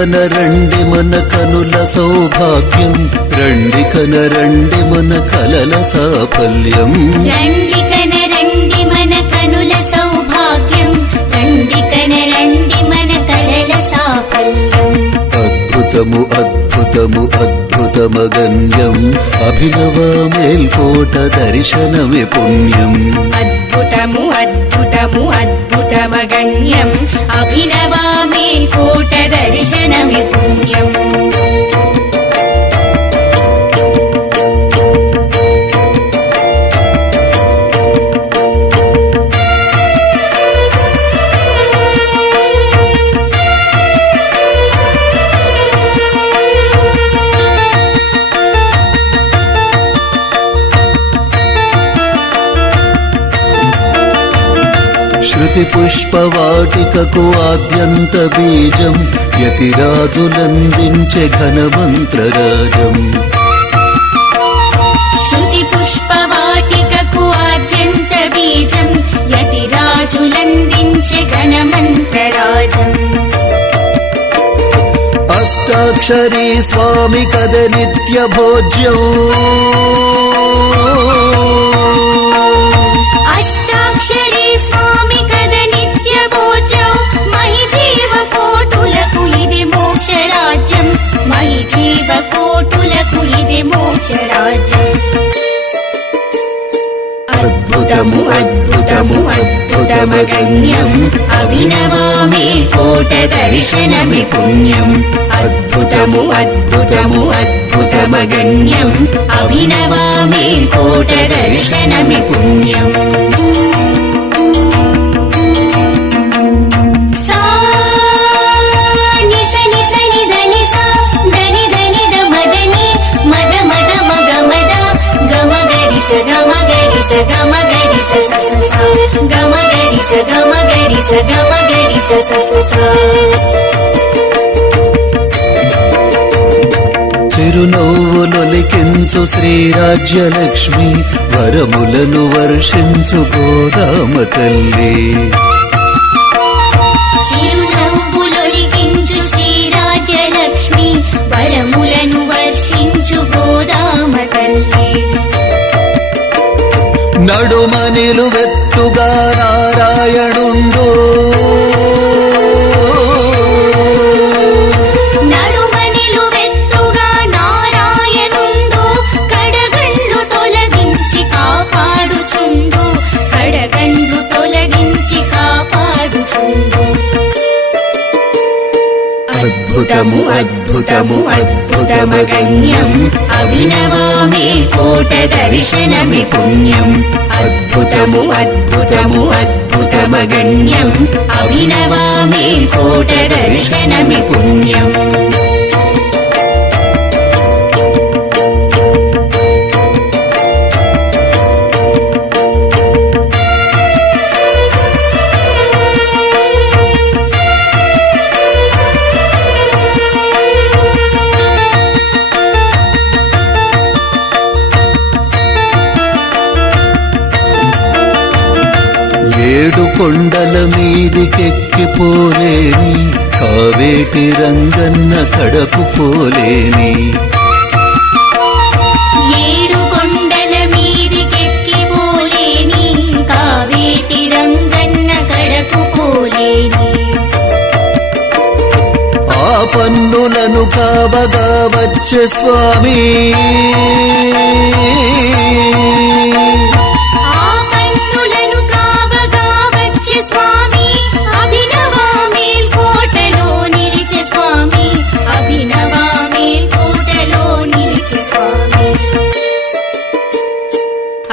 కనరండి మన కనుల సౌభాగ్యం, రండి కనరండి మన కలల సాఫల్యం. రండి కనరండి మన కనుల సౌభాగ్యం, రండి కనరండి మన కలల సాఫల్యం. అద్భుతము అద్భుతము అద్భుతమగన్యం, అభినవ మేల్కోట దర్శనమే పుణ్యం. అద్భుతము అద్భుతము అద్భుతమగన్యం, అభినవ మేల్కోట దర్శనమే పుణ్యం. శృతి పుష్పవాటికకు ఆద్యంత బీజం, యతిరాజులందించే ఘనమంత్రరాజం. శృతి పుష్పవాటికకు ఆద్యంత బీజం, యతిరాజులందించే ఘనమంత్రరాజం. అష్టాక్షరీ స్వామి కద నిత్య భోజ్యం, అష్టాక్షరీ స్వామి కద నిత్య భోజం. మహి జీవ కోటులకు ఇది మోక్షరాజ్యం, మహి జీవ కోటులకు ఇది మోక్షరాజ్యం. అద్భుతము అద్భుతము అద్భుతమగన్యం, అభినవ మేల్కోట దర్శనమే పుణ్యం. అద్భుతము అద్భుతము అద్భుతమగన్యం, అభినవ మేల్కోట దర్శనమే పుణ్యం. చిరునవ్వులొలికించు శ్రీరాజ్యలక్ష్మి, వరములను వర్షించు గోదామ తల్లి. చిరునవ్వులొలికించు శ్రీరాజ్యలక్ష్మి, వరములను వర్షించు గోదామ తల్లి. నడుమ నిలువెత్తుగా నారాయణుండు, నడుమ నిలువెత్తుగా నారాయణుండు. కడగండ్లు తొలగించి కాపాడుచుండు, కడగండ్లు తొలగించి కాపాడుచుండు. అద్భుతము అద్భుతము అద్భుతమగన్యం, అభినవ మేల్కోట దర్శనమే పుణ్యం. అద్భుతము అద్భుతము అద్భుతమగన్యం, అభినవ మేల్కోట దర్శనమే పుణ్యం. ఏడు కొండల మీదికెక్కిపోలేని, కావేటి రంగన్న కడకు పోలేని. ఏడు కొండల మీదికెక్కిపోలేని, కావేటి రంగన్న కడకు పోలేని. ఆ పన్నులను కావగా వచ్చే స్వామి, స్వామి అభినవ మేల్కోటలో నిలిచే స్వామి, అభినవ మేల్కోటలో నిలిచే స్వామి.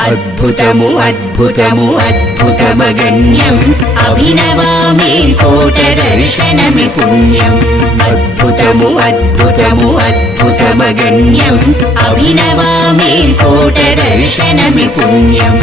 అద్భుతము అద్భుతము అద్భుతమగన్యం, అభినవ మేల్కోట దర్శనమే పుణ్యం. అద్భుతము అద్భుతము అద్భుతమగన్యం, అభినవ మేల్కోట దర్శనమే పుణ్యం.